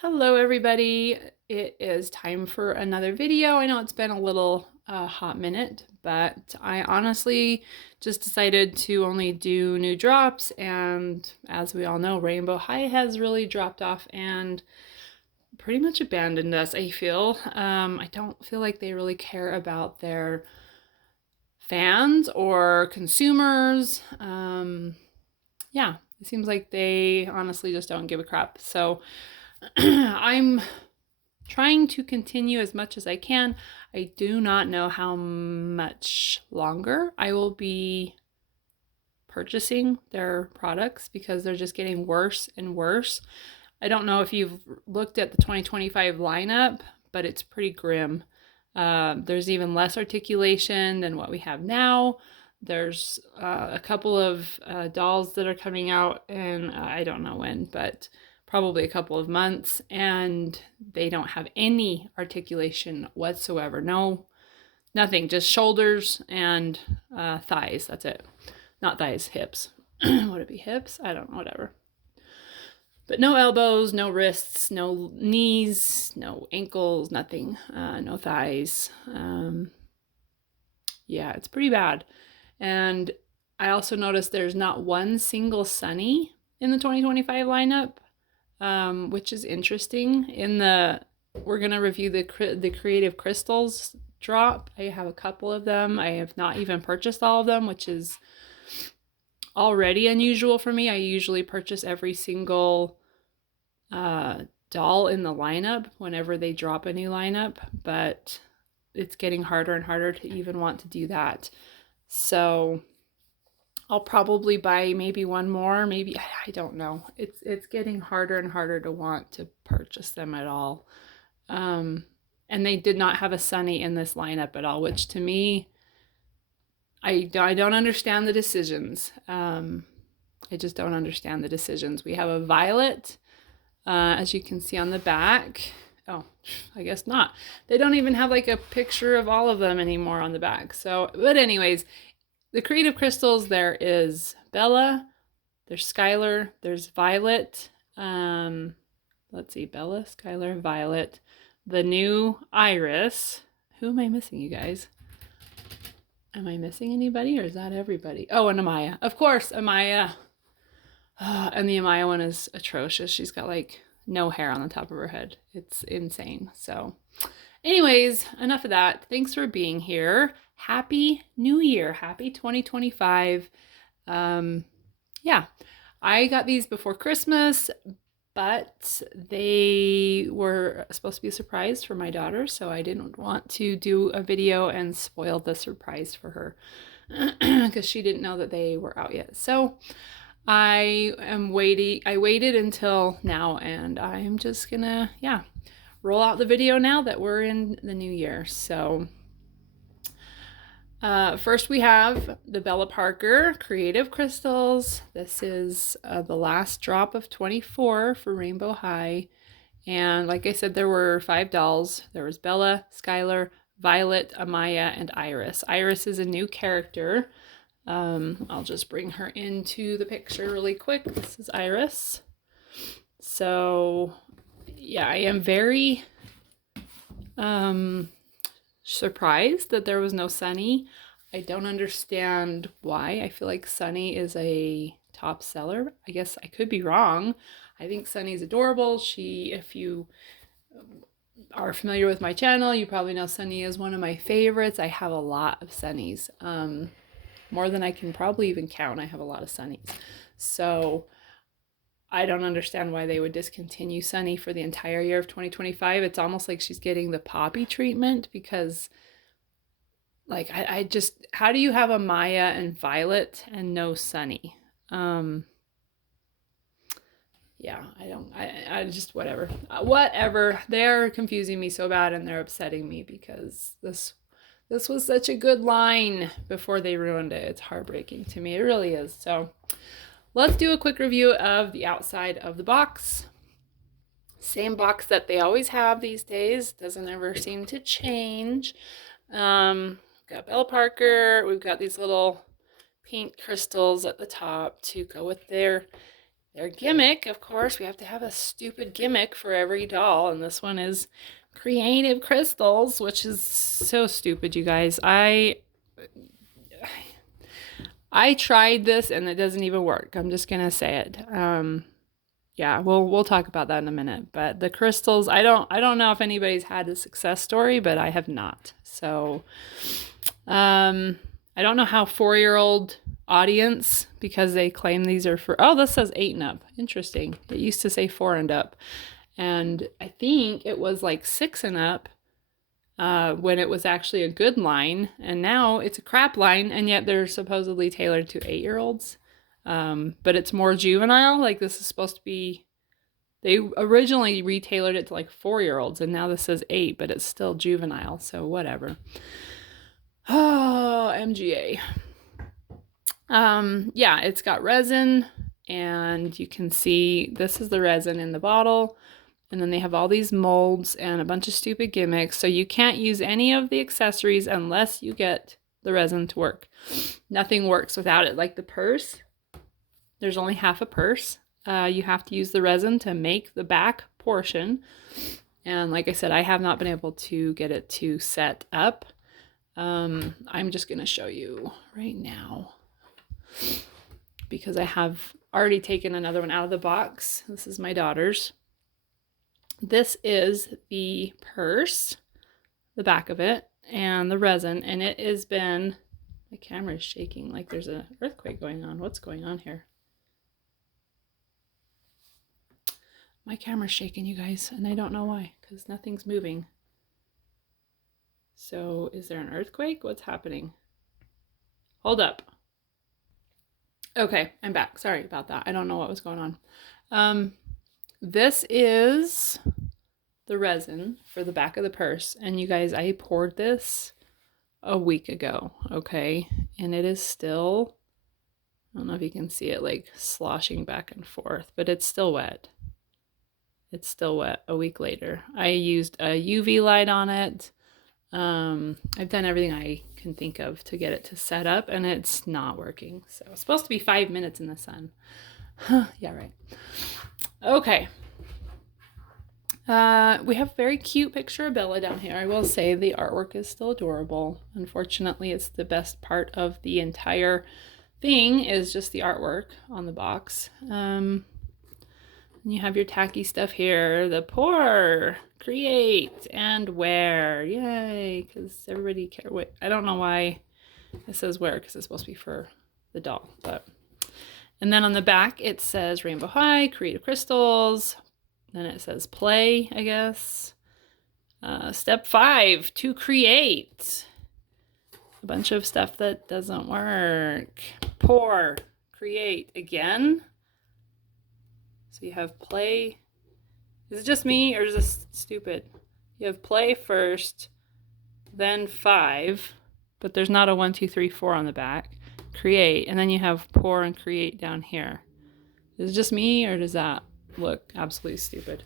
Hello everybody, it is time for another video. I know it's been a little hot minute, but I honestly just decided to only do new drops, and as we all know, Rainbow High has really dropped off and pretty much abandoned us, I feel. I don't feel like they really care about their fans or consumers. Yeah, it seems like they honestly just don't give a crap. So I'm trying to continue as much as I can. I do not know how much longer I will be purchasing their products because they're just getting worse and worse. I don't know if you've looked at the 2025 lineup, but it's pretty grim. There's even less articulation than what we have now. There's a couple of dolls that are coming out, and I don't know when, but probably a couple of months, and they don't have any articulation whatsoever. No, nothing, just shoulders and thighs. That's it. Not thighs, hips. Would it be hips? I don't know, whatever. But no elbows, no wrists, no knees, no ankles, nothing. No thighs. Yeah, it's pretty bad. And I also noticed there's not one single Sunny in the 2025 lineup, which is interesting. We're gonna review the Creative Crystals drop. I have a couple of them. I have not even purchased all of them, which is already unusual for me. I usually purchase every single doll in the lineup whenever they drop a new lineup, but it's getting harder and harder to even want to do that. So I'll probably buy maybe one more, maybe, I don't know. It's getting harder and harder to want to purchase them at all. And they did not have a Sunny in this lineup at all, which to me, I don't understand the decisions. I just don't understand the decisions. We have a Violet, as you can see on the back. Oh, I guess not. They don't even have like a picture of all of them anymore on the back. So, but anyways, the Creative Crystals, there is Bella, there's Skylar, there's Violet. Let's see, Bella, Skylar, Violet, the new Iris. Who am I missing, you guys? Am I missing anybody, or is that everybody? Oh, and Amaya. Of course, Amaya. And the Amaya one is atrocious. She's got like no hair on the top of her head. It's insane. So anyways, enough of that. Thanks for being here. Happy New Year. Happy 2025. Yeah, I got these before Christmas, but they were supposed to be a surprise for my daughter, so I didn't want to do a video and spoil the surprise for her because she didn't know that they were out yet. So I waited until now, and I'm just gonna, yeah, roll out the video now that we're in the new year. So first we have the Bella Parker Creative Crystals. This is the last drop of 24 for Rainbow High. And like I said, there were 5 dolls. There was Bella, Skylar, Violet, Amaya, and Iris. Iris is a new character. I'll just bring her into the picture really quick. This is Iris. So yeah, I am very surprised that there was no Sunny. I don't understand why. I feel like Sunny is a top seller. I guess I could be wrong. I think Sunny's adorable. If you are familiar with my channel, you probably know Sunny is one of my favorites. I have a lot of Sunnies. More than I can probably even count. I have a lot of Sunnies. So I don't understand why they would discontinue Sunny for the entire year of 2025. It's almost like she's getting the Poppy treatment because, like, I just, how do you have a Maya and Violet and no Sunny? Yeah, I just, whatever. Whatever. They're confusing me so bad, and they're upsetting me because this was such a good line before they ruined it. It's heartbreaking to me. It really is. So let's do a quick review of the outside of the box. Same box that they always have these days. Doesn't ever seem to change. Got Bella Parker. We've got these little pink crystals at the top to go with their their gimmick. Of course, we have to have a stupid gimmick for every doll, and this one is creative crystals, which is so stupid, you guys. I tried this and it doesn't even work. I'm just gonna say it. Yeah, we'll talk about that in a minute. But the crystals, I don't know if anybody's had a success story, but I have not. So, I don't know how 4-year-old audience, because they claim these are for, oh, this says 8 and up. Interesting. It used to say 4 and up. And I think it was like 6 and up when it was actually a good line. And now it's a crap line, and yet they're supposedly tailored to 8-year-olds. But it's more juvenile. Like this is supposed to be, they originally retailored it to like 4-year-olds, and now this says 8, but it's still juvenile. So whatever. Oh, MGA. Yeah, it's got resin, and you can see this is the resin in the bottle. And then they have all these molds and a bunch of stupid gimmicks. So you can't use any of the accessories unless you get the resin to work. Nothing works without it. Like the purse, there's only half a purse. You have to use the resin to make the back portion. And like I said, I have not been able to get it to set up. I'm just going to show you right now because I have already taken another one out of the box. This is my daughter's. This is the purse, the back of it, and the resin, and it has been, my camera is shaking like there's an earthquake going on. What's going on here? My camera's shaking, you guys, and I don't know why, because nothing's moving. So is there an earthquake? What's happening? Hold up. Okay, I'm back. Sorry about that. I don't know what was going on. This is the resin for the back of the purse. And you guys, I poured this a week ago, okay? And it is still, I don't know if you can see it like sloshing back and forth, but it's still wet. It's still wet a week later. I used a UV light on it. I've done everything I can think of to get it to set up, and it's not working. So it's supposed to be 5 minutes in the sun. Yeah, right. Okay. We have a very cute picture of Bella down here. I will say the artwork is still adorable. Unfortunately, it's the best part of the entire thing is just the artwork on the box. And you have your tacky stuff here. The pour, create, and wear. Yay, because everybody cares. Wait, I don't know why it says wear, because it's supposed to be for the doll. But and then on the back, it says Rainbow High, Creative Crystals. Then it says play, I guess. Step 5, to create. A bunch of stuff that doesn't work. Pour, create again. So you have play. Is it just me or is this stupid? You have play first, then 5, but there's not a 1, 2, 3, 4 on the back. Create, and then you have pour and create down here. Is it just me or does that look absolutely stupid?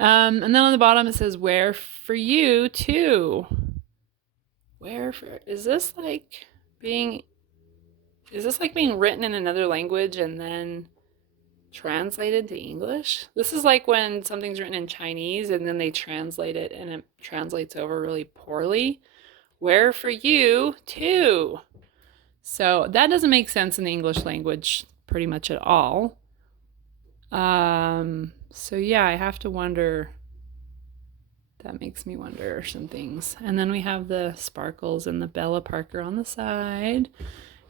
And then on the bottom it says where for you too. Where for, is this like being written in another language and then translated to English? This is like when something's written in Chinese and then they translate it and it translates over really poorly. Where for you too. So that doesn't make sense in the English language pretty much at all. So yeah, I have to wonder, that makes me wonder some things. And then we have the sparkles and the Bella Parker on the side.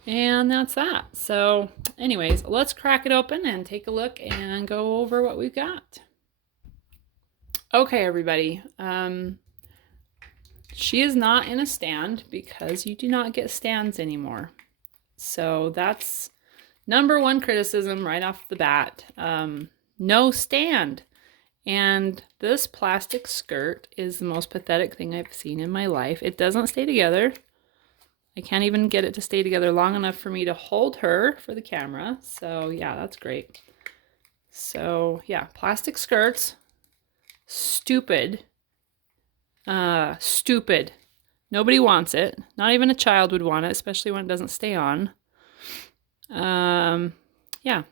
And that's that. So anyways, let's crack it open and take a look and go over what we've got. Okay, everybody. She is not in a stand because you do not get stands anymore. So that's number one criticism right off the bat. No stand. And this plastic skirt is the most pathetic thing I've seen in my life. It doesn't stay together. I can't even get it to stay together long enough for me to hold her for the camera. So yeah, that's great. So yeah, plastic skirts. Stupid. Stupid. Nobody wants it. Not even a child would want it, especially when it doesn't stay on. Yeah.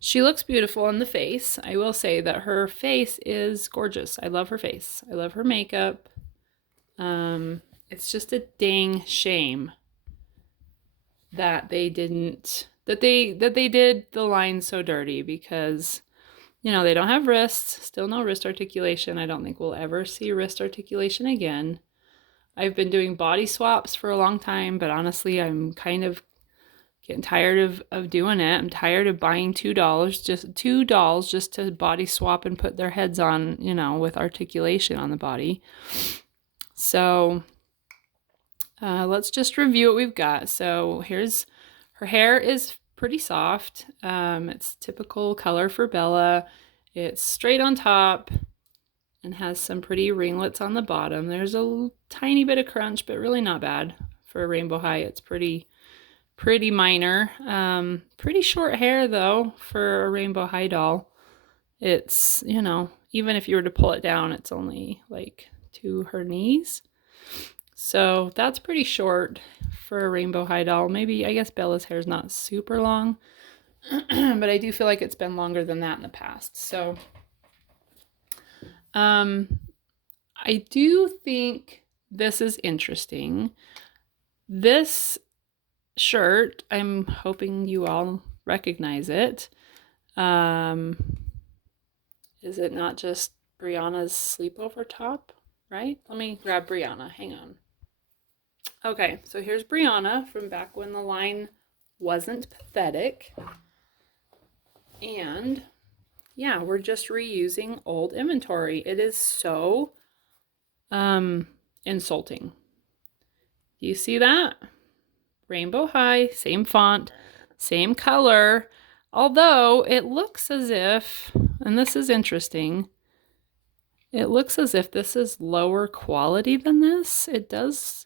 She looks beautiful in the face. I will say that her face is gorgeous. I love her face. I love her makeup. It's just a dang shame that they didn't that they did the line so dirty, because they don't have wrists, still no wrist articulation. I don't think we'll ever see wrist articulation again. I've been doing body swaps for a long time, but honestly, I'm kind of getting tired of doing it. I'm tired of buying two dolls just to body swap and put their heads on, with articulation on the body. So let's just review what we've got. So here's her hair is pretty soft. It's typical color for Bella. It's straight on top and has some pretty ringlets on the bottom. There's a tiny bit of crunch, but really not bad for a Rainbow High. It's pretty minor. Pretty short hair though for a Rainbow High doll. It's, even if you were to pull it down, it's only like to her knees. So that's pretty short for a Rainbow High doll. Maybe, I guess Bella's hair is not super long, but I do feel like it's been longer than that in the past. So I do think this is interesting. This shirt, I'm hoping you all recognize it. Is it not just Brianna's sleepover top, right? Let me grab Brianna. Hang on. Okay, so here's Brianna from back when the line wasn't pathetic. And yeah, we're just reusing old inventory. It is so insulting. Do you see that? Rainbow High, same font, same color. Although it looks as if, and this is interesting, it looks as if this is lower quality than this. It does.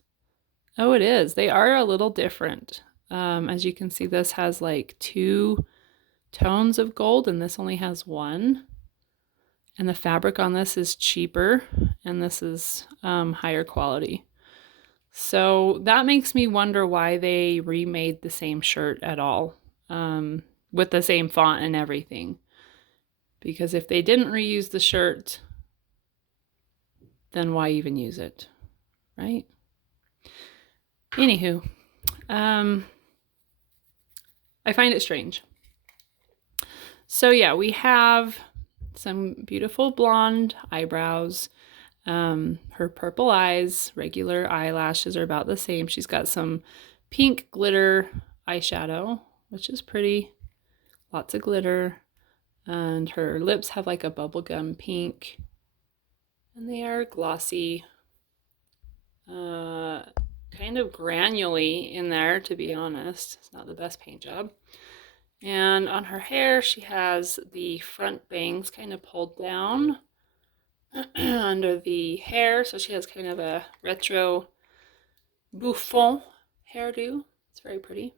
Oh, it is. They are a little different. As you can see, this has like 2 tones of gold and this only has 1. And the fabric on this is cheaper and this is higher quality. So that makes me wonder why they remade the same shirt at all, with the same font and everything. Because if they didn't reuse the shirt, then why even use it, right? Anywho, I find it strange. So yeah, we have some beautiful blonde eyebrows. Her purple eyes, regular eyelashes are about the same. She's got some pink glitter eyeshadow, which is pretty. Lots of glitter. And her lips have like a bubblegum pink. And they are glossy. Kind of granularly in there, to be honest. It's not the best paint job. And on her hair, she has the front bangs kind of pulled down under the hair. So she has kind of a retro bouffant hairdo. It's very pretty.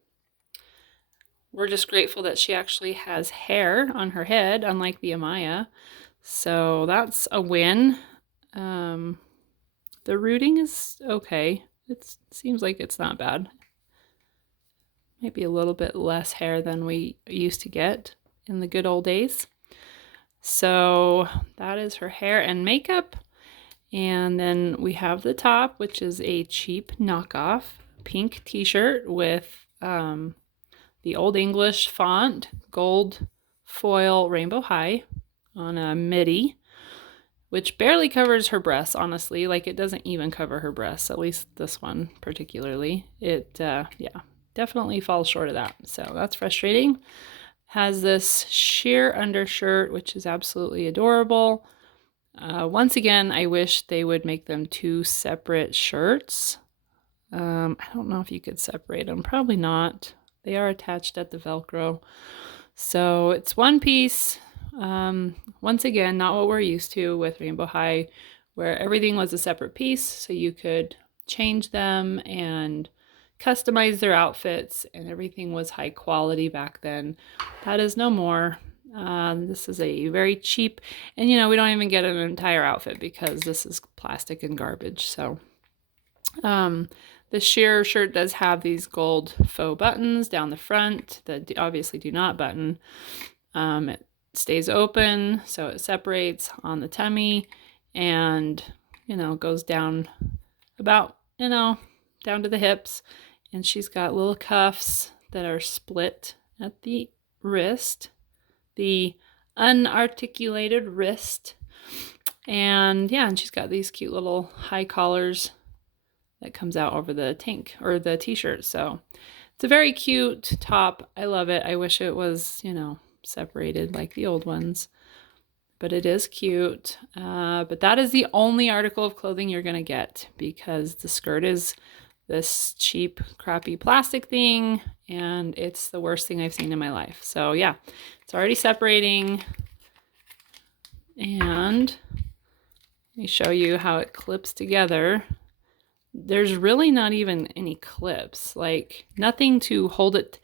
We're just grateful that she actually has hair on her head, unlike the Amaya. So that's a win. The rooting is okay. It seems like it's not bad. Maybe a little bit less hair than we used to get in the good old days. So that is her hair and makeup. And then we have the top, which is a cheap knockoff pink t-shirt with the Old English font, gold foil Rainbow High on a midi, which barely covers her breasts, honestly. Like, it doesn't even cover her breasts, at least this one particularly. It, definitely falls short of that. So that's frustrating. Has this sheer undershirt, which is absolutely adorable. Once again, I wish they would make them 2 separate shirts. I don't know if you could separate them. Probably not. They are attached at the Velcro. So it's one piece. Once again, not what we're used to with Rainbow High, where everything was a separate piece, so you could change them and customize their outfits, and everything was high quality back then. That is no more. This is a very cheap, and we don't even get an entire outfit because this is plastic and garbage. So the sheer shirt does have these gold faux buttons down the front that obviously do not button. It stays open, so it separates on the tummy and, goes down about, down to the hips. And she's got little cuffs that are split at the wrist, the unarticulated wrist. And yeah, and she's got these cute little high collars that comes out over the tank or the t-shirt. So it's a very cute top. I love it. I wish it was, separated like the old ones, but it is cute. But that is the only article of clothing you're going to get, because the skirt is this cheap, crappy plastic thing, and it's the worst thing I've seen in my life. So yeah, it's already separating. And let me show you how it clips together. There's really not even any clips, like nothing to hold it.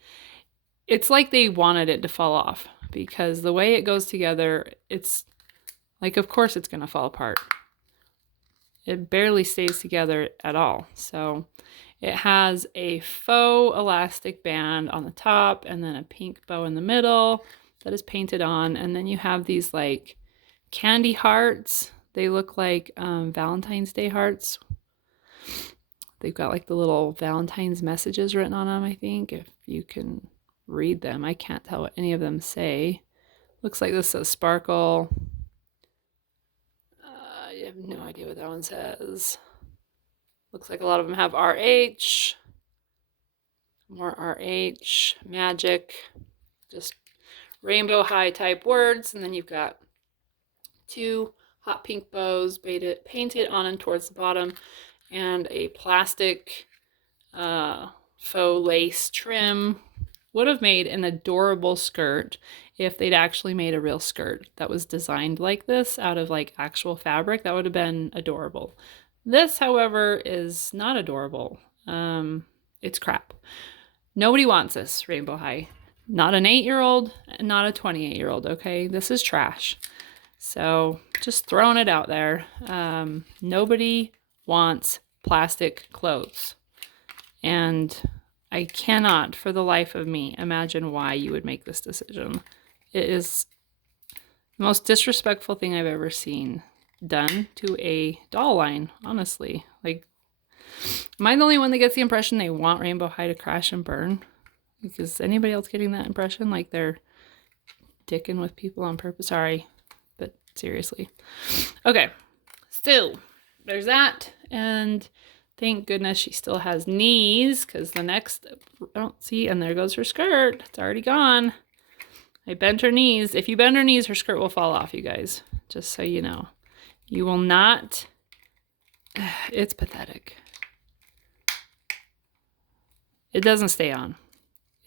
It's like they wanted it to fall off, because the way it goes together, it's like, of course it's going to fall apart. It barely stays together at all. So it has a faux elastic band on the top and then a pink bow in the middle that is painted on. And then you have these like candy hearts. They look like Valentine's Day hearts. They've got like the little Valentine's messages written on them, I think, if you can read them. I can't tell what any of them say. Looks like this says sparkle. I have no idea what that one says. Looks like a lot of them have RH. More RH, magic, just rainbow high type words. And then you've got two hot pink bows painted on and towards the bottom, and a plastic faux lace trim. Would have made an adorable skirt if they'd actually made a real skirt that was designed like this out of like actual fabric. That would have been adorable. This, however, is not adorable. It's crap. Nobody wants this rainbow high. Not an 8-year-old, not a 28-year-old, okay? This is trash. So just throwing it out there. Nobody wants plastic clothes. And I cannot, for the life of me, imagine why you would make this decision. It is the most disrespectful thing I've ever seen done to a doll line, honestly. Like, am I the only one that gets the impression they want Rainbow High to crash and burn? Is anybody else getting that impression? Like they're dicking with people on purpose? Sorry, but seriously. Okay, still, there's that. And thank goodness she still has knees, because the next, I don't see, and there goes her skirt. It's already gone. I bent her knees. If you bend her knees, her skirt will fall off, you guys. Just so you know. You will not. It's pathetic. It doesn't stay on.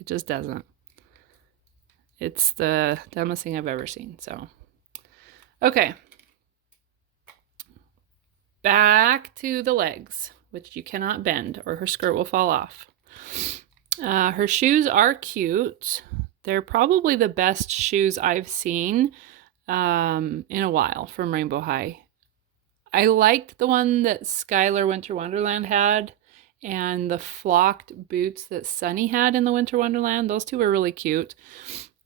It just doesn't. It's the dumbest thing I've ever seen. So, okay. Back to the legs, which you cannot bend or her skirt will fall off. Her shoes are cute. They're probably the best shoes I've seen in a while from Rainbow High. I liked the one that Skylar Winter Wonderland had, and the flocked boots that Sunny had in the Winter Wonderland. Those two were really cute.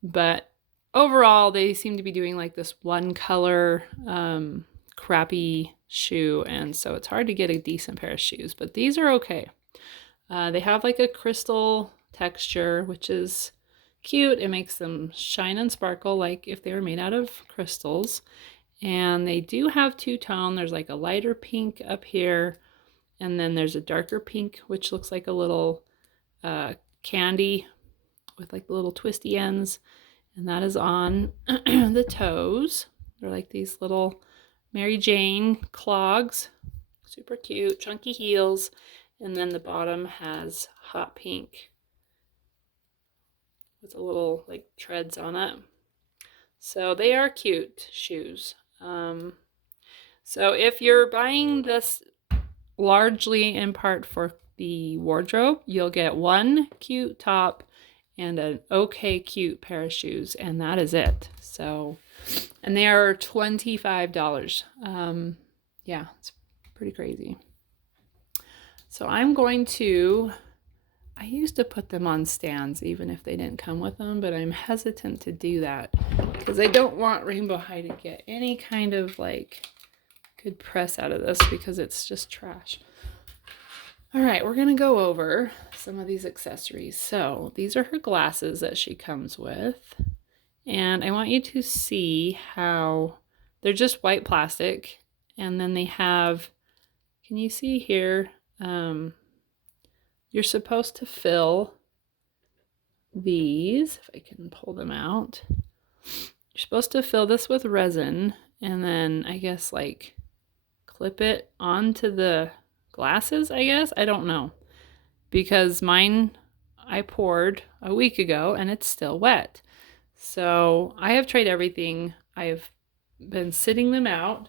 But overall, they seem to be doing like this one color crappy shoe, and so it's hard to get a decent pair of shoes. But these are okay. They have like a crystal texture, which is cute. It makes them shine and sparkle like if they were made out of crystals. And they do have two-tone. There's like a lighter pink up here, and then there's a darker pink, which looks like a little candy with like the little twisty ends. And that is on the toes. They're like these little Mary Jane clogs. Super cute, chunky heels. And then the bottom has hot pink with a little like treads on it. So they are cute shoes. So if you're buying this largely in part for the wardrobe, you'll get one cute top and an okay cute pair of shoes, and that is it. So, and they are $25. Yeah, it's pretty crazy. So I'm going to I used to put them on stands even if they didn't come with them, but I'm hesitant to do that because I don't want Rainbow High to get any kind of like good press out of this because it's just trash. All right, we're gonna go over some of these accessories. So these are her glasses that she comes with. And I want you to see how they're just white plastic. And then they have, can you see here? You're supposed to fill these, if I can pull them out. You're supposed to fill this with resin and then I guess like clip it onto the glasses, I guess. I don't know. Because mine I poured a week ago and it's still wet. So I have tried everything. I've been sitting them out.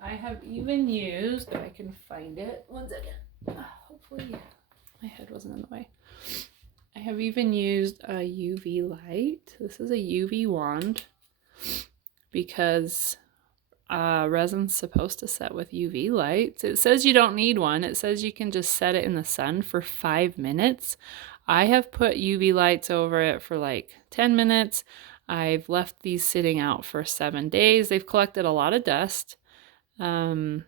I have even used, if I can find it, one second. Hopefully my head wasn't in the way. I have even used a UV light. This is a UV wand because resin's supposed to set with UV lights. It says you don't need one. It says you can just set it in the sun for 5 minutes. I have put UV lights over it for like 10 minutes. I've left these sitting out for 7 days. They've collected a lot of dust and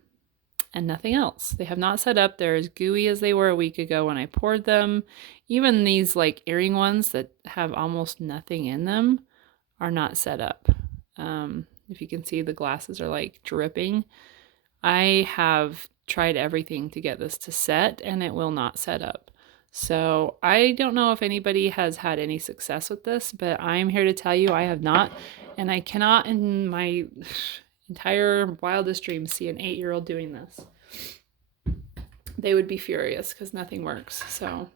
nothing else. They have not set up. They're as gooey as they were a week ago when I poured them. Even these like earring ones that have almost nothing in them are not set up. If you can see, the glasses are like dripping. I have tried everything to get this to set and it will not set up. So I don't know if anybody has had any success with this, but I'm here to tell you I have not. And I cannot in my entire wildest dreams see an 8-year-old doing this. They would be furious because nothing works. So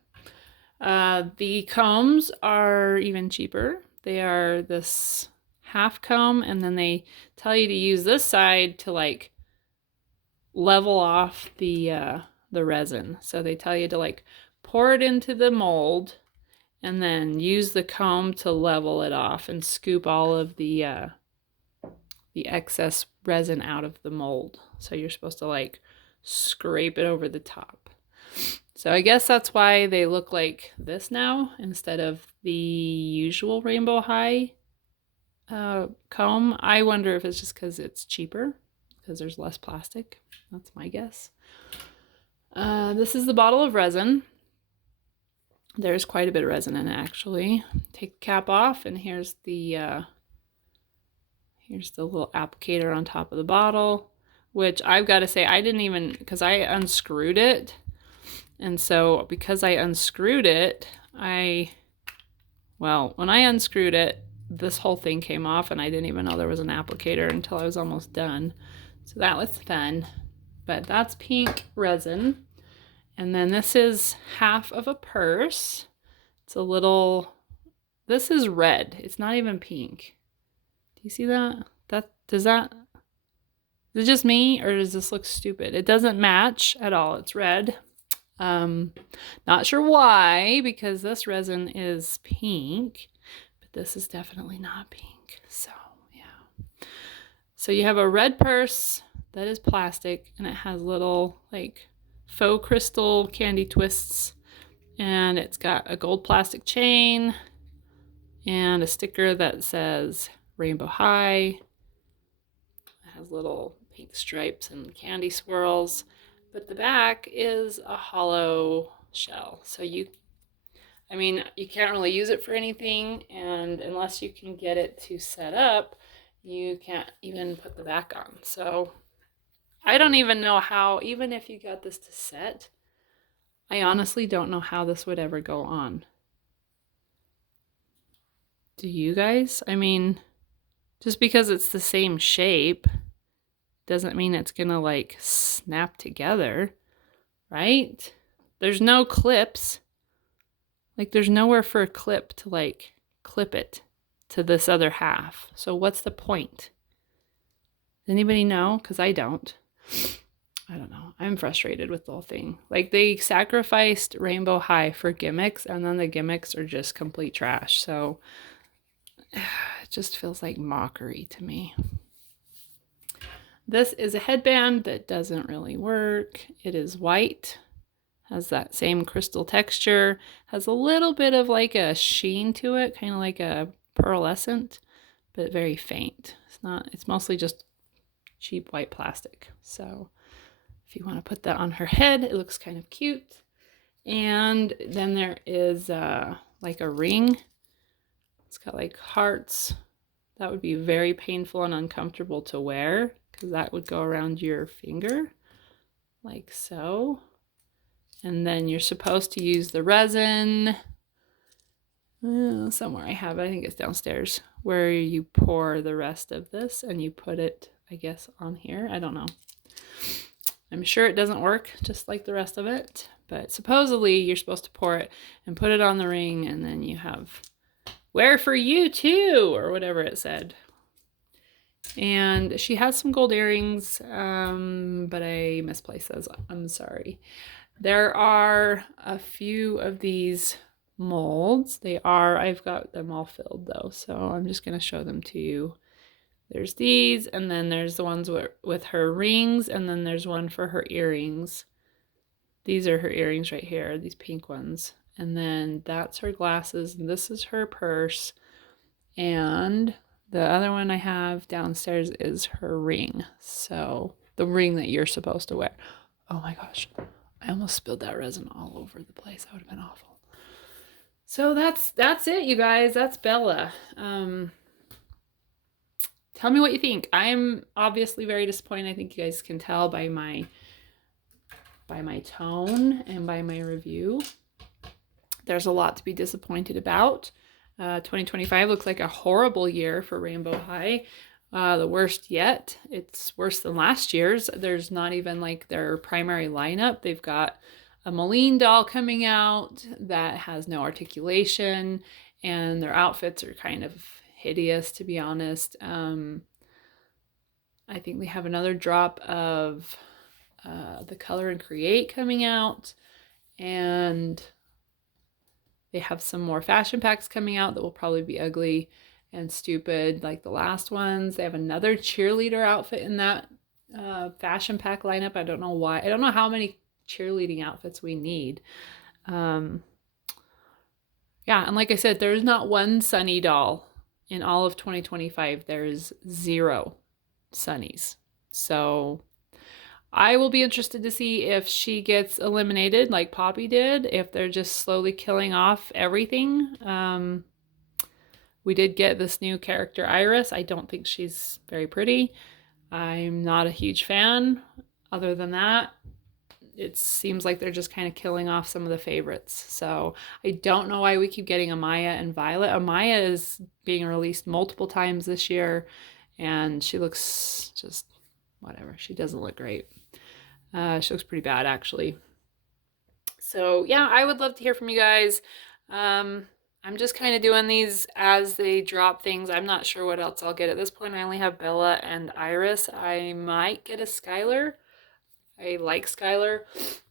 the combs are even cheaper. They are this half comb, and then they tell you to use this side to like level off the resin. So they tell you to like pour it into the mold and then use the comb to level it off and scoop all of the excess resin out of the mold. So you're supposed to like scrape it over the top. So I guess that's why they look like this now instead of the usual Rainbow High comb. I wonder if it's just because it's cheaper, because there's less plastic. That's my guess. This is the bottle of resin. There's quite a bit of resin in it, actually. Take the cap off, and here's the little applicator on top of the bottle, which I've got to say I didn't even, because I unscrewed it. And so because I unscrewed it, when I unscrewed it, this whole thing came off and I didn't even know there was an applicator until I was almost done. So that was fun. But that's pink resin. And then this is half of a purse. It's a little, this is red. It's not even pink. Do you see that? Is it just me or does this look stupid? It doesn't match at all. It's red. Not sure why, because this resin is pink. This is definitely not pink. So, yeah. So you have a red purse that is plastic and it has little like faux crystal candy twists, and it's got a gold plastic chain and a sticker that says Rainbow High. It has little pink stripes and candy swirls, but the back is a hollow shell. So you can't really use it for anything, and unless you can get it to set up, you can't even put the back on. So I don't even know how, even if you got this to set, I honestly don't know how this would ever go on. Do you guys? I mean, just because it's the same shape doesn't mean it's gonna like snap together, right? There's no clips. Like there's nowhere for a clip to like clip it to this other half. So what's the point? Does anybody know? Because I don't. I don't know. I'm frustrated with the whole thing. Like they sacrificed Rainbow High for gimmicks, and then the gimmicks are just complete trash. So it just feels like mockery to me. This is a headband that doesn't really work. It is white. Has that same crystal texture, has a little bit of like a sheen to it, kind of like a pearlescent, but very faint. It's mostly just cheap white plastic. So if you want to put that on her head, it looks kind of cute. And then there is like a ring. It's got like hearts. That would be very painful and uncomfortable to wear because that would go around your finger like so. And then you're supposed to use the resin. Somewhere I have it, I think it's downstairs, where you pour the rest of this and you put it, I guess, on here. I don't know. I'm sure it doesn't work just like the rest of it, but supposedly you're supposed to pour it and put it on the ring, and then you have wear for you too, or whatever it said. And she has some gold earrings, but I misplaced those. I'm sorry. There are a few of these molds. I've got them all filled though, so I'm just going to show them to you. There's these, and then there's the ones with her rings, and then there's one for her earrings. These are her earrings right here, these pink ones. And then that's her glasses, and this is her purse. And the other one I have downstairs is her ring. So the ring that you're supposed to wear. Oh my gosh, I almost spilled that resin all over the place. That would have been awful. So that's it, you guys. That's Bella. Tell me what you think. I'm obviously very disappointed. I think you guys can tell by my tone and by my review. There's a lot to be disappointed about. 2025 looks like a horrible year for Rainbow High. The worst yet. It's worse than last year's. There's not even like their primary lineup. They've got a Moline doll coming out that has no articulation, and their outfits are kind of hideous, to be honest. I think they have another drop of the Color and Create coming out, and they have some more fashion packs coming out that will probably be ugly and stupid like the last ones. They have another cheerleader outfit in that fashion pack lineup. I don't know why. I don't know how many cheerleading outfits we need. Yeah, and like I said, there's not one Sunny doll in all of 2025. There's 0 Sunnies. So I will be interested to see if she gets eliminated like Poppy did, if they're just slowly killing off everything. We did get this new character, Iris. I don't think she's very pretty. I'm not a huge fan. Other than that, it seems like they're just kind of killing off some of the favorites. So I don't know why we keep getting Amaya and Violet. Amaya is being released multiple times this year, and she looks just whatever. She doesn't look great. She looks pretty bad, actually. So yeah, I would love to hear from you guys. I'm just kind of doing these as they drop things. I'm not sure what else I'll get at this point. I only have Bella and Iris. I might get a Skylar. I like Skylar.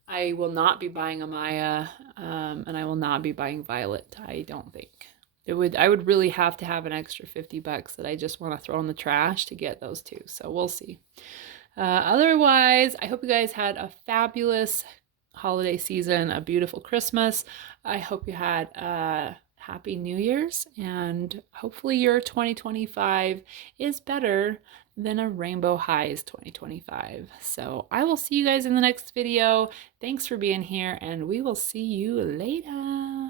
I will not be buying Amaya, and I will not be buying Violet. I don't think. I would really have to have an extra $50 that I just want to throw in the trash to get those two. So we'll see. Otherwise, I hope you guys had a fabulous holiday season, a beautiful Christmas. I hope you had a happy New Year's, and hopefully your 2025 is better than a Rainbow High's 2025. So I will see you guys in the next video. Thanks for being here, and we will see you later.